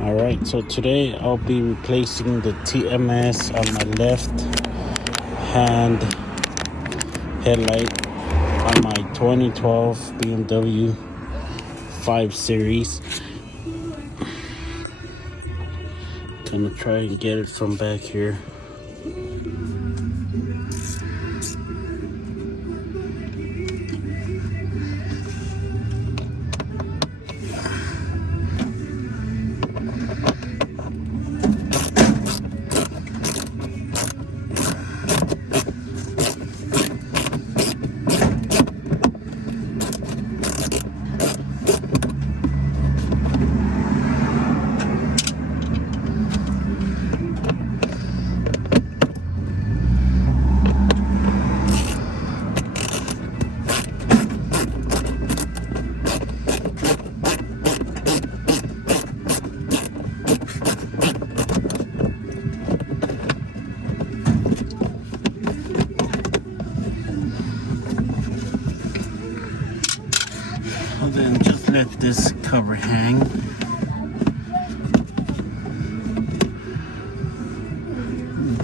Alright, so today I'll be replacing the TMS on my left hand headlight on my 2012 BMW 5 Series. Gonna try and get it from back here. Then just let this cover hang.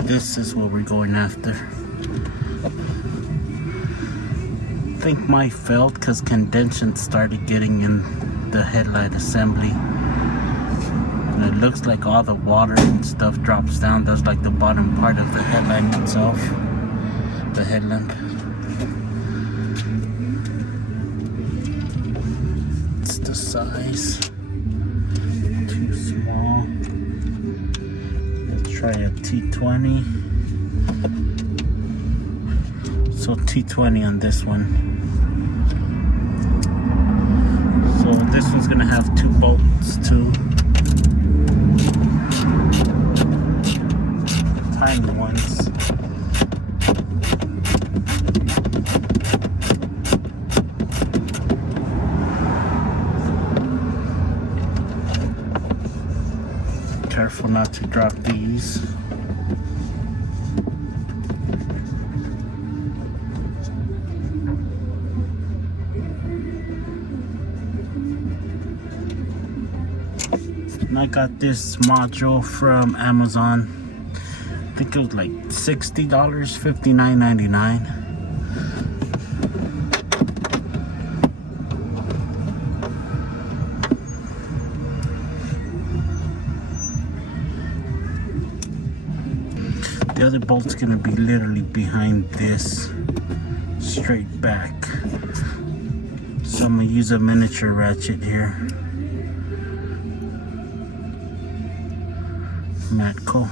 This is what we're going after. I think mine failed because condensation started getting in the headlight assembly. And it looks like all the water and stuff drops down. That's like the bottom part of the headlight itself, the headlamp. Size too small. Let's try a T20. So T20 on this one. So this one's gonna have 2 bolts too, tiny ones. Careful not to drop these. And I got this module from Amazon. I think it was like $60, $59.99. The other bolt's gonna be literally behind this, straight back. So I'm gonna use a miniature ratchet here. Matco.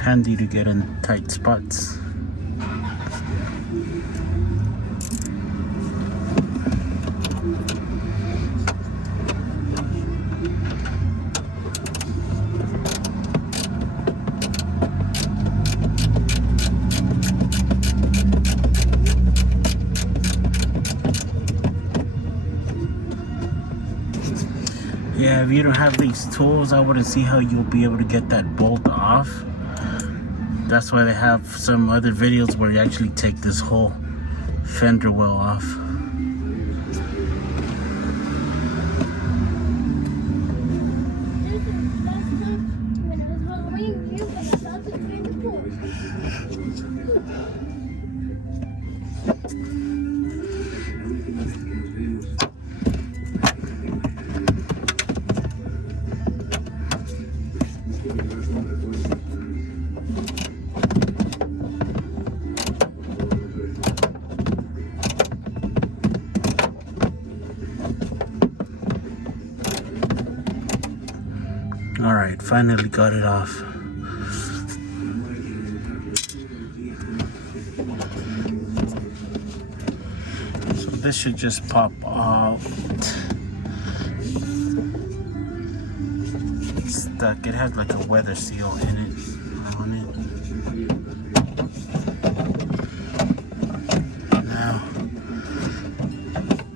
Handy to get in tight spots. Yeah, if you don't have these tools, I wouldn't see how you'll be able to get that bolt off. That's why they have some other videos where you actually take this whole fender well off. Alright, finally got it off. So this should just pop out. It's stuck. It has like a weather seal in it, on it. Now,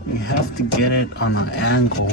you have to get it on an angle.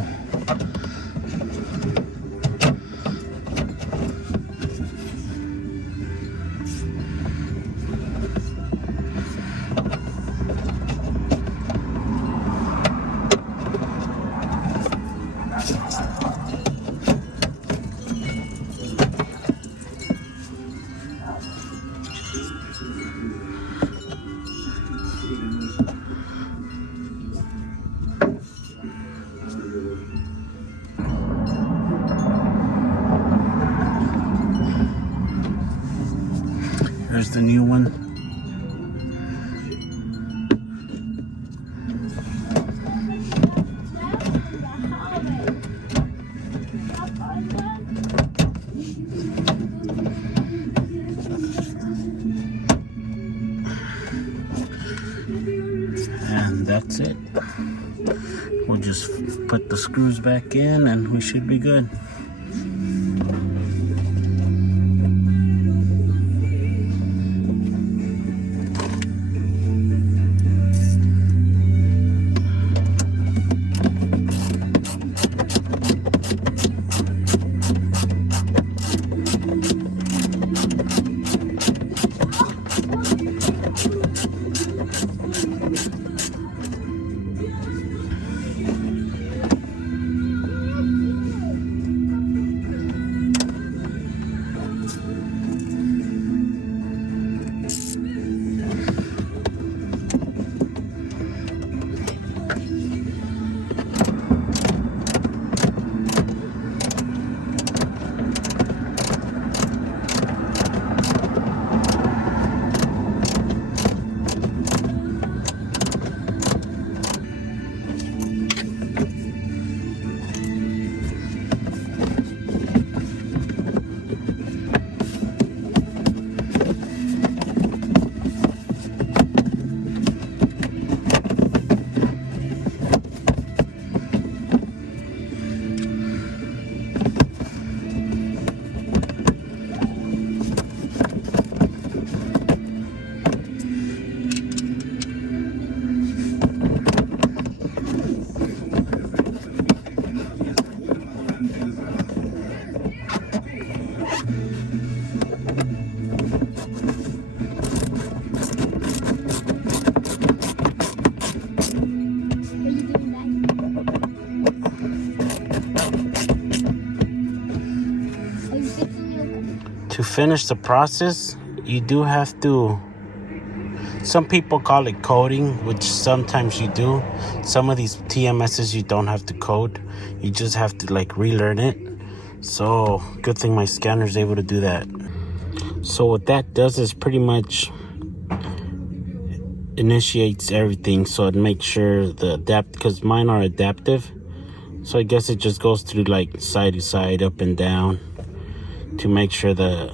There's the new one. And that's it. We'll just put the screws back in and we should be good. To finish the process, you do have to, some people call it coding, which sometimes you do. Some of these TMSs you don't have to code. You just have to like relearn it. So good thing my scanner is able to do that. So what that does is pretty much initiates everything. So it makes sure the because mine are adaptive. So I guess it just goes through like side to side, up and down, to make sure the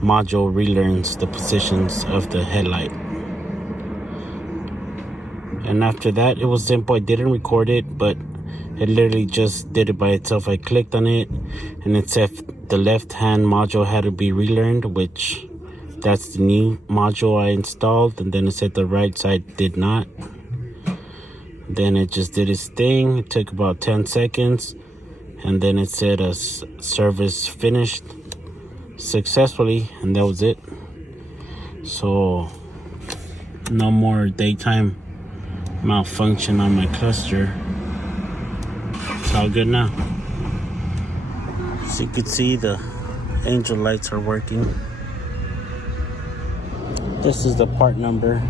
module relearns the positions of the headlight. And after that, it was simple. I didn't record it, but it literally just did it by itself. I clicked on it and it said the left hand module had to be relearned, which that's the new module I installed. And then it said the right side did not. Then it just did its thing. It took about 10 seconds. And then it said a service finished successfully, and that was it. So no more daytime malfunction on my cluster. It's all good now. As you can see, the angel lights are working. This is the part number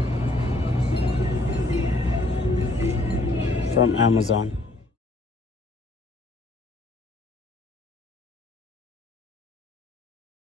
from Amazon.